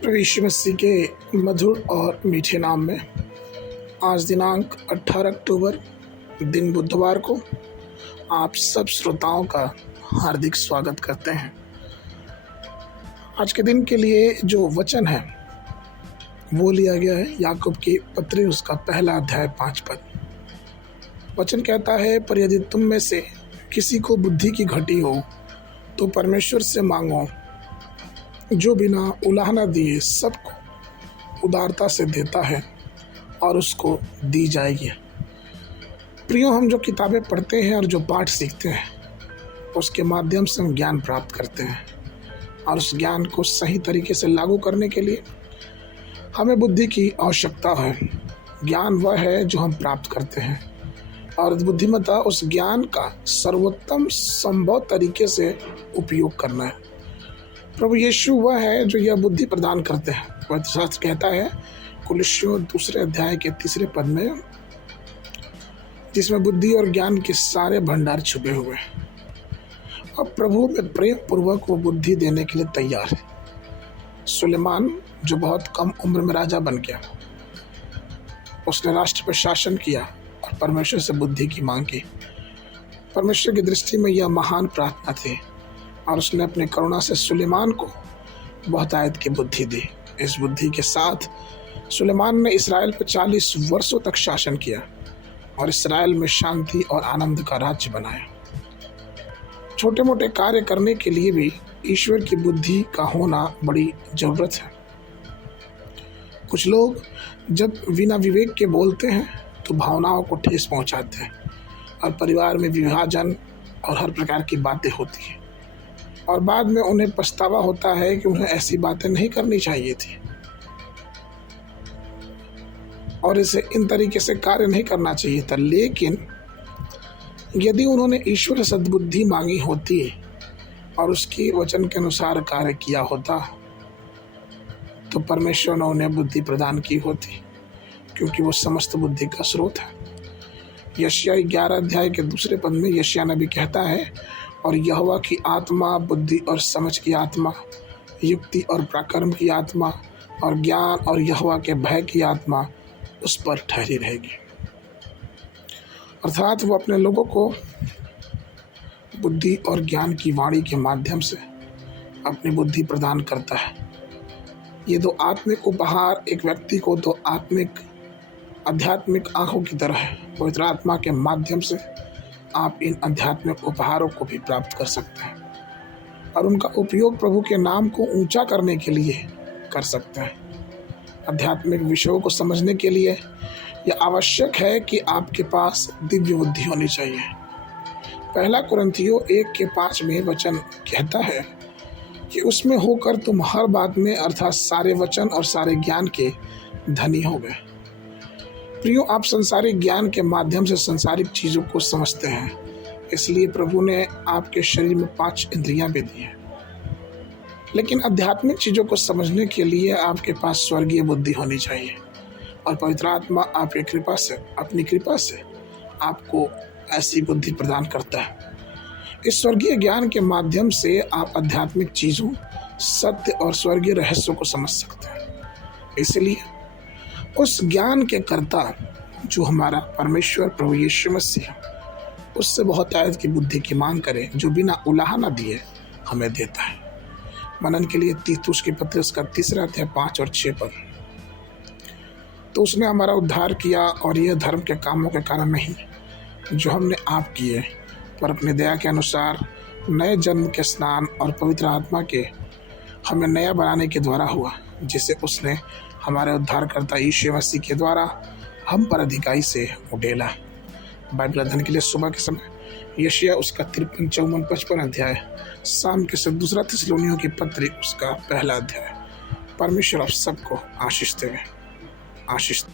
प्रभु यीशु मसीह के मधुर और मीठे नाम में आज दिनांक 18 अक्टूबर दिन बुधवार को आप सब श्रोताओं का हार्दिक स्वागत करते हैं। आज के दिन के लिए जो वचन है वो लिया गया है याकूब की पत्री उसका पहला अध्याय 5 पद। वचन कहता है, पर यदि तुम में से किसी को बुद्धि की घटी हो तो परमेश्वर से मांगो, जो बिना उलाहना दिए सबको उदारता से देता है और उसको दी जाएगी। प्रियो, हम जो किताबें पढ़ते हैं और जो पाठ सीखते हैं उसके माध्यम से हम ज्ञान प्राप्त करते हैं और उस ज्ञान को सही तरीके से लागू करने के लिए हमें बुद्धि की आवश्यकता है। ज्ञान वह है जो हम प्राप्त करते हैं और बुद्धिमत्ता उस ज्ञान का सर्वोत्तम संभव तरीके से उपयोग करना है। प्रभु यीशु वह है जो यह बुद्धि प्रदान करते हैं। पवित्र शास्त्र कहता है कुलस्सियों 2 अध्याय के 3 पद में, जिसमें बुद्धि और ज्ञान के सारे भंडार छुपे हुए हैं और प्रभु में प्रेम पूर्वक वो बुद्धि देने के लिए तैयार है। सुलेमान जो बहुत कम उम्र में राजा बन गया, उसने राष्ट्र पर शासन किया और परमेश्वर से बुद्धि की मांग की। परमेश्वर की दृष्टि में यह महान प्रार्थना थी और उसने अपनी करुणा से सुलेमान को बहुतायत की बुद्धि दी। इस बुद्धि के साथ सुलेमान ने इस्राएल पर 40 वर्षों तक शासन किया और इस्राएल में शांति और आनंद का राज्य बनाया। छोटे मोटे कार्य करने के लिए भी ईश्वर की बुद्धि का होना बड़ी जरूरत है। कुछ लोग जब बिना विवेक के बोलते हैं तो भावनाओं को ठेस पहुंचाते हैं और परिवार में विभाजन और हर प्रकार की बातें होती हैं और बाद में उन्हें पछतावा होता है कि उन्हें ऐसी बातें नहीं करनी चाहिए थी और इसे इन तरीके से कार्य नहीं करना चाहिए था। लेकिन यदि उन्होंने ईश्वर से सद्बुद्धि मांगी होती और उसकी वचन के अनुसार कार्य किया होता तो परमेश्वर ने उन्हें बुद्धि प्रदान की होती, क्योंकि वो समस्त बुद्धि का स्रोत है। यशायाह 11 अध्याय के 2 पद में यशायाह नबी कहता है, और यहोवा की आत्मा बुद्धि और समझ की आत्मा, युक्ति और पराक्रम की आत्मा और ज्ञान और यहोवा के भय की आत्मा उस पर ठहरी रहेगी। अर्थात वो अपने लोगों को बुद्धि और ज्ञान की वाणी के माध्यम से अपनी बुद्धि प्रदान करता है। ये दो आत्मिक उपहार एक व्यक्ति को दो आध्यात्मिक आंखों की तरह है। पवित्र आत्मा के माध्यम से आप इन आध्यात्मिक उपहारों को भी प्राप्त कर सकते हैं और उनका उपयोग प्रभु के नाम को ऊंचा करने के लिए कर सकते हैं। आध्यात्मिक विषयों को समझने के लिए यह आवश्यक है कि आपके पास दिव्य बुद्धि होनी चाहिए। पहला कुरिन्थियों 1:5 में वचन कहता है कि उसमें होकर तुम हर बात में अर्थात सारे वचन और सारे ज्ञान के धनी हो गए। प्रियो, आप संसारिक ज्ञान के माध्यम से संसारिक चीज़ों को समझते हैं, इसलिए प्रभु ने आपके शरीर में 5 इंद्रियां भी दी हैं। लेकिन आध्यात्मिक चीज़ों को समझने के लिए आपके पास स्वर्गीय बुद्धि होनी चाहिए और पवित्र आत्मा आपकी कृपा से, अपनी कृपा से आपको ऐसी बुद्धि प्रदान करता है। इस स्वर्गीय ज्ञान के माध्यम से आप आध्यात्मिक चीज़ों, सत्य और स्वर्गीय रहस्यों को समझ सकते हैं। इसलिए उस ज्ञान के कर्ता जो हमारा परमेश्वर प्रभु यीशु मसीह, उससे बहुतायत की बुद्धि की मांग करें, जो बिना उलाहना दिए हमें देता है। मनन के लिए तीतुस की पत्री उसका 3 अध्याय 5 और 6 पद। तो उसने हमारा उद्धार किया और यह धर्म के कामों के कारण नहीं जो हमने आप किए, पर अपनी दया के अनुसार नए जन्म के स्नान और पवित्र आत्मा के हमें नया बनाने के द्वारा हुआ, जिसे उसने हमारे उद्धारकर्ता यीशु मसीह के द्वारा हम पर अधिकाई से उडेला। बाइबल अध्ययन के लिए सुबह के समय यशायाह उसका 53, 54, 55 अध्याय, शाम के से 2 थिस्सलुनीयों की पत्री उसका 1 अध्याय। परमेश्वर आप सबको आशीष देवे। आशीष।